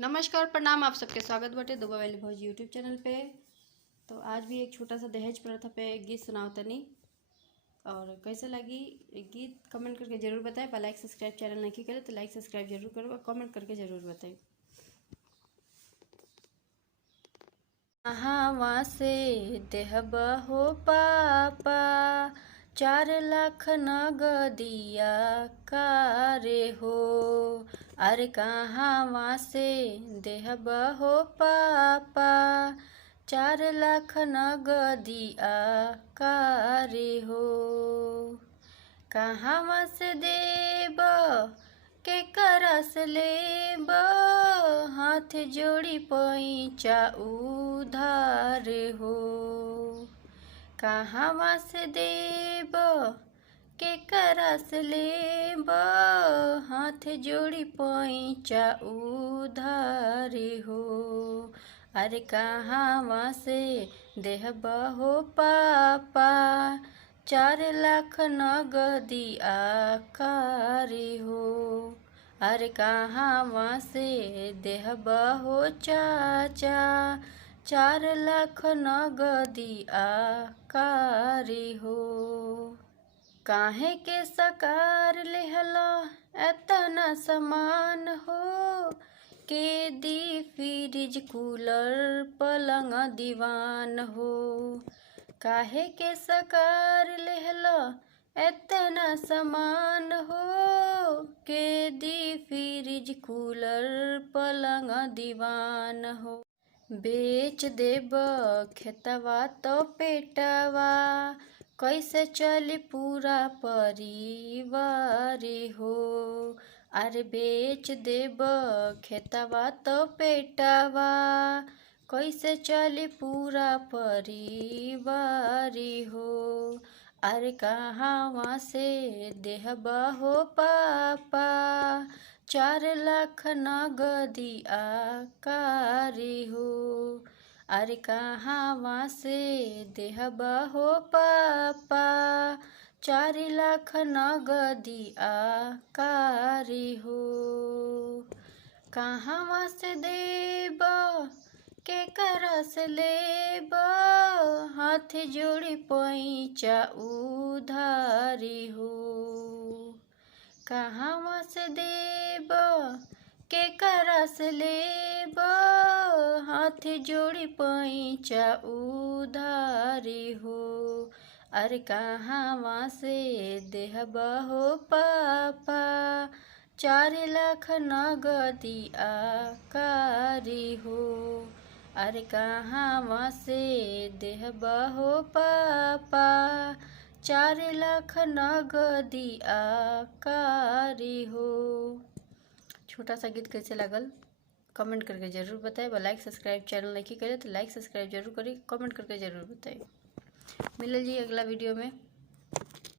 नमस्कार प्रणाम, आप सबके स्वागत बाटे दुबा वाली भौजी यूट्यूब चैनल पे। तो आज भी एक छोटा सा दहेज प्रथा पे एक गीत सुनाओ तनी। और कैसे लगी गीत कमेंट करके ज़रूर बताएं। पर लाइक सब्सक्राइब चैनल नहीं करे तो लाइक सब्सक्राइब जरूर करो और कमेंट करके ज़रूर बताएं। वहाँ से देहब हो पापा 4 लाख नगदिया कारे हो। अरे कहाँ से देहब हो पापा 4 लाख नगदिया कारे हो। कहाँ से देब के करस लेब हाथ जोड़ी पैचा उधार हो। कहाँ से देब के करस लेब हाथ जोड़ी पैचा उधार हो। अरे कहाँ से देहब हो पापा 4 लाख नगदिया कारे हो। अरे कहाँ से देहब हो चाचा 4 लाख नगदिया कारे हो। काहे के सकार लेहला एतना समान हो के दी फ्रिज कूलर पलंग दीवान हो। काहे के सकार लेहला एतना समान हो के दी फ्रिज कूलर पलंग दीवान हो। बेच देब खेतवा तो पेटवा कैसे चली पूरा परिवार हो। अरे बेच देब खेतवा तो पेटवा कैसे चली पूरा परिवार हो। अरे कहाँ से देहब हो पापा 4 लाख नगदिया कारे हो। अरे कहाँ से देहब हो पापा 4 लाख नगदिया कारे हो। कहाँ से देब के करस लेब हाथ जोड़ी पैचा उधारी हो। कहाँ से देब के करस लेब हाथ जोड़ी पैचा उधारी हो। अरे कहाँ से देहब हो पापा 4 लाख नगदिया कारे हो। अरे कहाँ से देहब हो पापा 4 लाख नगदिया कारे हो। छोटा सा गीत कैसे लगल कमेंट करके ज़रूर बताएं। लाइक सब्सक्राइब चैनल नहीं करे तो लाइक सब्सक्राइब जरूर करी, कमेंट करके ज़रूर बताएं। मिलल जी अगला वीडियो में।